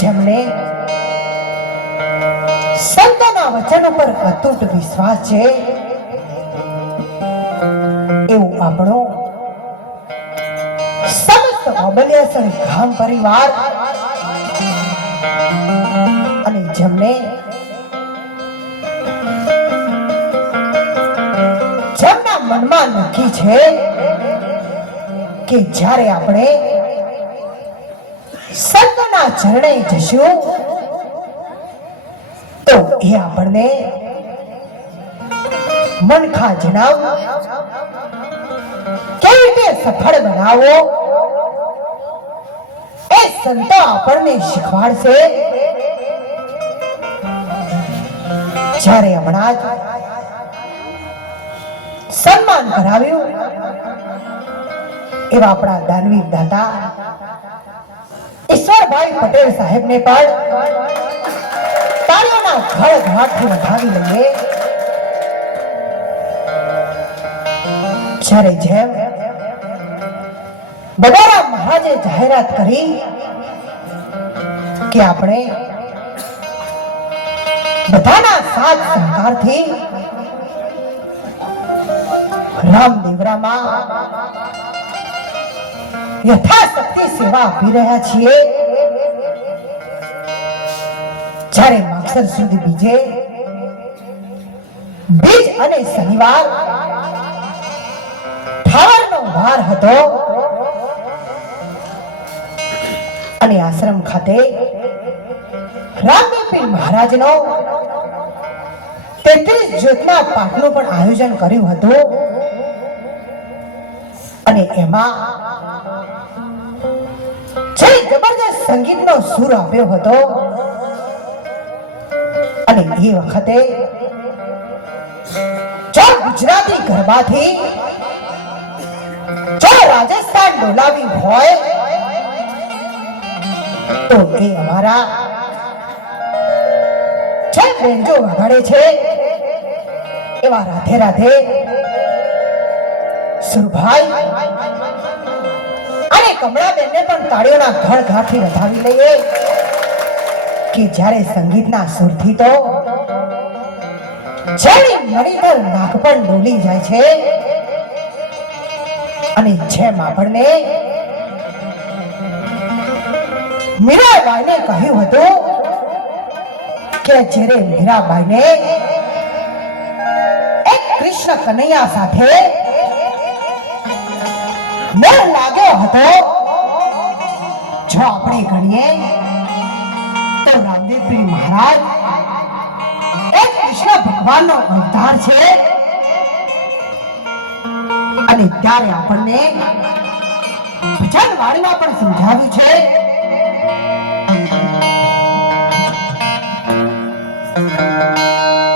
જેમને સંતોના વચન ઉપર અતૂટ વિશ્વાસ છે, એવું આપણો સમસ્ત ઓબલિયાસણ ગામ પરિવાર અને જેમને જેમના મનમાં નક્કી છે કે જ્યારે આપણે સંતના ચરણે જશું? તો એ આપણને મનખા જણાવ. કેવી રીતે સફળ બનાવો? એ સંતો આપણને શીખવાડશે. જ્યારે હમણાં સન્માન કરાવ્યું, એવા આપણા દાનવીર દાતા ઈશ્વરભાઈ પટેલ સાહેબને પણ તાળીઓના ઘડઘડાટથી વધાવી લઈએ. જ્યારે જેમ બગારા મહાજે જાહેરાત કરી કે આપણે બધાના સાથ સહકારથી રામદેવરામાં યથાશક્તિ સેવા આપી રહ્યા છીએ. જ્યારે માક્ષર સુધી બીજે, બીજ અને શનિવાર ઠારનો વાર હતો. અને આશ્રમ ખાતે રામદેવપીર મહારાજનો તેત્રીસ જ્યોતના પાઠનું પણ આયોજન કર્યું હતું. અને એમાં જે જબરજસ્ત સંગીતનો સૂર આવ્યો હતો, અને એ વખતે જો ગુજરાતી ગરબાથી જો રાજસ્થાન ડોલાવી હોય, તો એ અમારા જે બેન્જો વગાડે છે, એવા રાધે રાધે સુરભાઈ અને કમળાબેનને પણ તાળીઓના ઘડઘાટથી વધાવી લઈએ. કે જ્યારે સંગીતના સુરથી તો જેની મણિધર નાક પણ ડોલી જાય છે અને જેમ આપણને મીરાબાઈને કહ્યું હતું કે જ્યારે મીરાબાઈને એક કૃષ્ણ કનૈયા સાથે મેળ લાગ્યો હતો જો આપણે ગણીએ તો રામદેવપીર મહારાજ એ કૃષ્ણ ભગવાનનો અવતાર છે અને ત્યારે આપણને ભજન વાણીમાં પણ સમજાવ્યું છે Thank you.